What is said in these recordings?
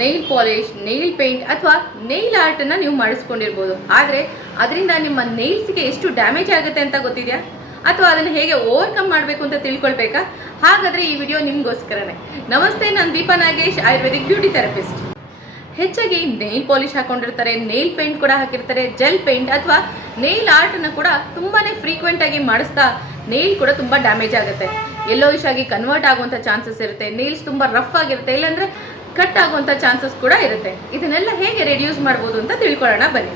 Nail polish, Nile paint ಅಥವಾ Nile ಆರ್ಟನ್ನು ನೀವು ಮಾಡಿಸ್ಕೊಂಡಿರ್ಬೋದು. ಆದರೆ ಅದರಿಂದ ನಿಮ್ಮ ನೈಲ್ಸ್ಗೆ ಎಷ್ಟು ಡ್ಯಾಮೇಜ್ ಆಗುತ್ತೆ ಅಂತ ಗೊತ್ತಿದೆಯಾ? ಅಥವಾ ಅದನ್ನು ಹೇಗೆ ಓವರ್ಕಮ್ ಮಾಡಬೇಕು ಅಂತ ತಿಳ್ಕೊಳ್ಬೇಕಾ? ಹಾಗಾದರೆ ಈ ವಿಡಿಯೋ ನಿಮಗೋಸ್ಕರನೇ. ನಮಸ್ತೆ, ನಾನು ದೀಪಾ ನಾಗೇಶ್, ಆಯುರ್ವೇದಿಕ್ ಬ್ಯೂಟಿ ಥೆರಪಿಸ್ಟ್. ಹೆಚ್ಚಾಗಿ ನೈಲ್ ಪಾಲಿಶ್ ಹಾಕೊಂಡಿರ್ತಾರೆ, ನೈಲ್ ಪೇಂಟ್ ಕೂಡ ಹಾಕಿರ್ತಾರೆ, ಜೆಲ್ ಪೇಂಟ್ ಅಥವಾ ನೈಲ್ ಆರ್ಟನ್ನು ಕೂಡ ತುಂಬಾ ಫ್ರೀಕ್ವೆಂಟಾಗಿ ಮಾಡಿಸ್ತಾ ನೈಲ್ ಕೂಡ ತುಂಬ ಡ್ಯಾಮೇಜ್ ಆಗುತ್ತೆ. ಯೆಲ್ಲೋಯಿಶ್ ಆಗಿ ಕನ್ವರ್ಟ್ ಆಗುವಂಥ ಚಾನ್ಸಸ್ ಇರುತ್ತೆ. ನೈಲ್ಸ್ ತುಂಬ ರಫ್ ಆಗಿರುತ್ತೆ, ಇಲ್ಲಾಂದರೆ ಕಟ್ ಆಗುವಂಥ ಚಾನ್ಸಸ್ ಕೂಡ ಇರುತ್ತೆ. ಇದನ್ನೆಲ್ಲ ಹೇಗೆ ರೆಡ್ಯೂಸ್ ಮಾಡ್ಬೋದು ಅಂತ ತಿಳ್ಕೊಳ್ಳೋಣ ಬನ್ನಿ.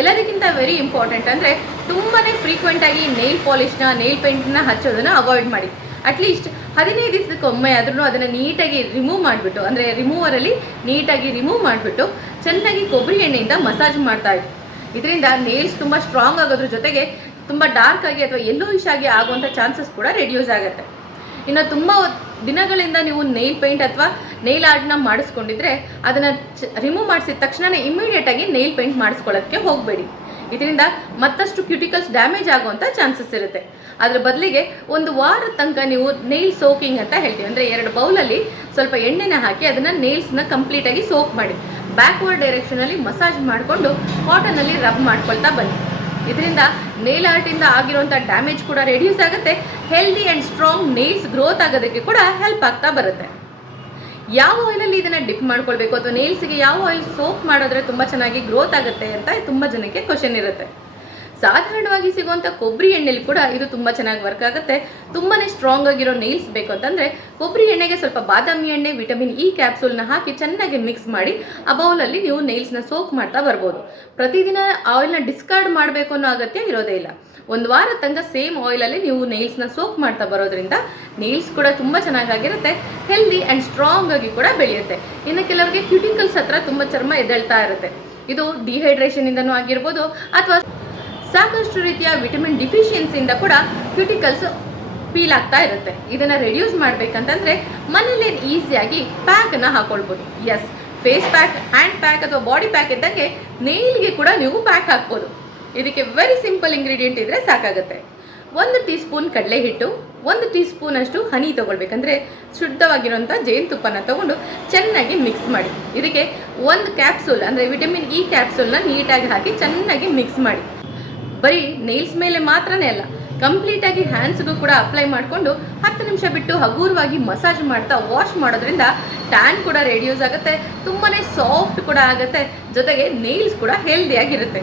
ಎಲ್ಲದಕ್ಕಿಂತ ವೆರಿ ಇಂಪಾರ್ಟೆಂಟ್ ಅಂದರೆ ತುಂಬಾ ಫ್ರೀಕ್ವೆಂಟಾಗಿ ನೈಲ್ ಪಾಲಿಷ್ನ, ನೈಲ್ ಪೇಂಟನ್ನ ಹಚ್ಚೋದನ್ನು ಅವಾಯ್ಡ್ ಮಾಡಿ. ಅಟ್ಲೀಸ್ಟ್ 15 ದಿವಸಕ್ಕೊಮ್ಮೆ ಆದ್ರೂ ಅದನ್ನು ನೀಟಾಗಿ ರಿಮೂವ್ ಮಾಡಿಬಿಟ್ಟು, ಅಂದರೆ ರಿಮೂವರಲ್ಲಿ ನೀಟಾಗಿ ರಿಮೂವ್ ಮಾಡಿಬಿಟ್ಟು ಚೆನ್ನಾಗಿ ಕೊಬ್ಬರಿ ಎಣ್ಣೆಯಿಂದ ಮಸಾಜ್ ಮಾಡ್ತಾ ಇತ್ತು. ಇದರಿಂದ ನೇಲ್ಸ್ ತುಂಬ ಸ್ಟ್ರಾಂಗ್ ಆಗೋದ್ರ ಜೊತೆಗೆ ತುಂಬ ಡಾರ್ಕ್ ಆಗಿ ಅಥವಾ ಯೆಲ್ಲೋಯಿಶ್ ಆಗಿ ಆಗುವಂಥ ಚಾನ್ಸಸ್ ಕೂಡ ರೆಡ್ಯೂಸ್ ಆಗುತ್ತೆ. ಇನ್ನು ತುಂಬ ದಿನಗಳಿಂದ ನೀವು ನೈಲ್ ಪೇಂಟ್ ಅಥವಾ ನೈಲ್ ಆರ್ಟ್ನ ಮಾಡಿಸ್ಕೊಂಡಿದ್ರೆ ಅದನ್ನು ರಿಮೂವ್ ಮಾಡಿಸಿದ ತಕ್ಷಣವೇ ಇಮಿಡಿಯೇಟಾಗಿ ನೈಲ್ ಪೇಂಟ್ ಮಾಡಿಸ್ಕೊಳ್ಳೋಕ್ಕೆ ಹೋಗಬೇಡಿ. ಇದರಿಂದ ಮತ್ತಷ್ಟು ಕ್ಯೂಟಿಕಲ್ಸ್ ಡ್ಯಾಮೇಜ್ ಆಗುವಂಥ ಚಾನ್ಸಸ್ ಇರುತ್ತೆ. ಅದರ ಬದಲಿಗೆ ಒಂದು ವಾರದ ತನಕ ನೀವು ನೈಲ್ ಸೋಕಿಂಗ್ ಅಂತ ಹೇಳ್ತೀವಿ, ಅಂದರೆ 2 ಬೌಲಲ್ಲಿ ಸ್ವಲ್ಪ ಎಣ್ಣೆನ ಹಾಕಿ ಅದನ್ನು ನೇಲ್ಸ್ನ ಕಂಪ್ಲೀಟಾಗಿ ಸೋಕ್ ಮಾಡಿ ಬ್ಯಾಕ್ವರ್ಡ್ ಡೈರೆಕ್ಷನಲ್ಲಿ ಮಸಾಜ್ ಮಾಡಿಕೊಂಡು ಕಾಟನಲ್ಲಿ ರಬ್ ಮಾಡ್ಕೊಳ್ತಾ ಬನ್ನಿ. ಇದರಿಂದ ನೇಲ್ ಆರ್ಟಿಂದ ಆಗಿರುವಂಥ ಡ್ಯಾಮೇಜ್ ಕೂಡ ರೆಡ್ಯೂಸ್ ಆಗುತ್ತೆ. Healthy and strong nails growth ಆಗೋದಕ್ಕೆ ಕೂಡ ಹೆಲ್ಪ್ ಆಗ್ತಾ ಬರುತ್ತೆ. ಯಾವ ಆಯಿಲಲ್ಲಿ ಇದನ್ನು ಡಿಪ್ ಮಾಡ್ಕೊಳ್ಬೇಕು ಅಥವಾ ನೇಲ್ಸ್ಗೆ ಯಾವ ಆಯಿಲ್ ಸೋಪ್ ಮಾಡಿದ್ರೆ ತುಂಬ ಚೆನ್ನಾಗಿ ಗ್ರೋತ್ ಆಗುತ್ತೆ ಅಂತ ತುಂಬ ಜನಕ್ಕೆ ಕ್ವಶನ್ ಇರುತ್ತೆ. ಸಾಧಾರಣವಾಗಿ ಸಿಗುವಂಥ ಕೊಬ್ಬರಿ ಎಣ್ಣೆಲಿ ಕೂಡ ಇದು ತುಂಬ ಚೆನ್ನಾಗಿ ವರ್ಕ್ ಆಗುತ್ತೆ. ತುಂಬಾ ಸ್ಟ್ರಾಂಗ್ ಆಗಿರೋ ನೇಲ್ಸ್ ಬೇಕು ಅಂತಂದರೆ ಕೊಬ್ಬರಿ ಎಣ್ಣೆಗೆ ಸ್ವಲ್ಪ ಬಾದಾಮಿ ಎಣ್ಣೆ, ವಿಟಮಿನ್ ಇ ಕ್ಯಾಪ್ಸೂಲ್ನ ಹಾಕಿ ಚೆನ್ನಾಗಿ ಮಿಕ್ಸ್ ಮಾಡಿ ಆ ಬೌಲಲ್ಲಿ ನೀವು ನೇಲ್ಸ್ನ ಸೋಕ್ ಮಾಡ್ತಾ ಬರ್ಬೋದು. ಪ್ರತಿದಿನ ಆಯಿಲ್ನ ಡಿಸ್ಕಾರ್ಡ್ ಮಾಡಬೇಕು ಅನ್ನೋ ಅಗತ್ಯ ಇರೋದೇ ಇಲ್ಲ. ಒಂದು ವಾರ ತನಕ ಸೇಮ್ ಆಯಿಲಲ್ಲಿ ನೀವು ನೇಲ್ಸ್ನ ಸೋಕ್ ಮಾಡ್ತಾ ಬರೋದ್ರಿಂದ ನೇಲ್ಸ್ ಕೂಡ ತುಂಬ ಚೆನ್ನಾಗಿರುತ್ತೆ, ಹೆಲ್ದಿ ಆ್ಯಂಡ್ ಸ್ಟ್ರಾಂಗ್ ಆಗಿ ಕೂಡ ಬೆಳೆಯುತ್ತೆ. ಇನ್ನು ಕೆಲವರಿಗೆ ಕ್ಯೂಟಿಕಲ್ಸ್ ಹತ್ರ ತುಂಬ ಚರ್ಮ ಎದ್ದೇಳ್ತಾ ಇರುತ್ತೆ. ಇದು ಡಿಹೈಡ್ರೇಷನಿಂದನೂ ಆಗಿರ್ಬೋದು ಅಥವಾ ಸಾಕಷ್ಟು ರೀತಿಯ ವಿಟಮಿನ್ ಡಿಫಿಷಿಯನ್ಸಿಯಿಂದ ಕೂಡ ಕ್ಯೂಟಿಕಲ್ಸ್ ಫೀಲ್ ಆಗ್ತಾ ಇರುತ್ತೆ. ಇದನ್ನು ರೆಡ್ಯೂಸ್ ಮಾಡಬೇಕಂತಂದರೆ ಮನೇಲಿ ಈಸಿಯಾಗಿ ಪ್ಯಾಕನ್ನು ಹಾಕೊಳ್ಬೋದು. Yes, face pack, hand pack ಅಥವಾ ಬಾಡಿ ಪ್ಯಾಕ್ ಇದ್ದಂಗೆ ನೇಲ್ಗೆ ಕೂಡ ನೀವು ಪ್ಯಾಕ್ ಹಾಕ್ಬೋದು. ಇದಕ್ಕೆ ವೆರಿ ಸಿಂಪಲ್ ಇಂಗ್ರೀಡಿಯೆಂಟ್ ಇದ್ದರೆ ಸಾಕಾಗುತ್ತೆ. 1 ಟೀ ಸ್ಪೂನ್ ಕಡಲೆ ಹಿಟ್ಟು, 1 ಟೀ ಸ್ಪೂನ್ ಅಷ್ಟು ಹನಿ ತೊಗೊಳ್ಬೇಕಂದ್ರೆ ಶುದ್ಧವಾಗಿರುವಂಥ ಜೇನುತುಪ್ಪನ ತೊಗೊಂಡು ಚೆನ್ನಾಗಿ ಮಿಕ್ಸ್ ಮಾಡಿ. ಇದಕ್ಕೆ 1 ಕ್ಯಾಪ್ಸೂಲ್ ಅಂದರೆ ವಿಟಮಿನ್ ಇ ಕ್ಯಾಪ್ಸೂಲ್ನ ನೀಟಾಗಿ ಹಾಕಿ ಚೆನ್ನಾಗಿ ಮಿಕ್ಸ್ ಮಾಡಿ. ಬರೀ ನೇಲ್ಸ್ ಮೇಲೆ ಮಾತ್ರನೇ ಅಲ್ಲ, ಕಂಪ್ಲೀಟಾಗಿ ಹ್ಯಾಂಡ್ಸ್ಗೂ ಕೂಡ ಅಪ್ಲೈ ಮಾಡಿಕೊಂಡು 10 ನಿಮಿಷ ಬಿಟ್ಟು ಹಗುರವಾಗಿ ಮಸಾಜ್ ಮಾಡ್ತಾ ವಾಶ್ ಮಾಡೋದ್ರಿಂದ ಟ್ಯಾನ್ ಕೂಡ ರೆಡ್ಯೂಸ್ ಆಗುತ್ತೆ, ತುಂಬಾ ಸಾಫ್ಟ್ ಕೂಡ ಆಗುತ್ತೆ, ಜೊತೆಗೆ ನೇಲ್ಸ್ ಕೂಡ ಹೆಲ್ದಿಯಾಗಿರುತ್ತೆ.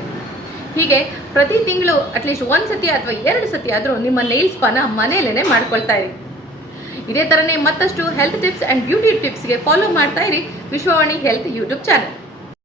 ಹೀಗೆ ಪ್ರತಿ ತಿಂಗಳು ಅಟ್ಲೀಸ್ಟ್ 1 ಸತಿ ಅಥವಾ 2 ಸತಿ ಆದರೂ ನಿಮ್ಮ ನೇಲ್ಸ್ ಸ್ಪಾನ ಮನೆಯಲ್ಲೇ ಮಾಡ್ಕೊಳ್ತಾ ಇರಿ. ಇದೇ ಥರನೇ ಮತ್ತಷ್ಟು ಹೆಲ್ತ್ ಟಿಪ್ಸ್ ಆ್ಯಂಡ್ ಬ್ಯೂಟಿ ಟಿಪ್ಸ್ಗೆ ಫಾಲೋ ಮಾಡ್ತಾ ಇರಿ ವಿಶ್ವವಾಣಿ ಹೆಲ್ತ್ ಯೂಟ್ಯೂಬ್ ಚಾನಲ್.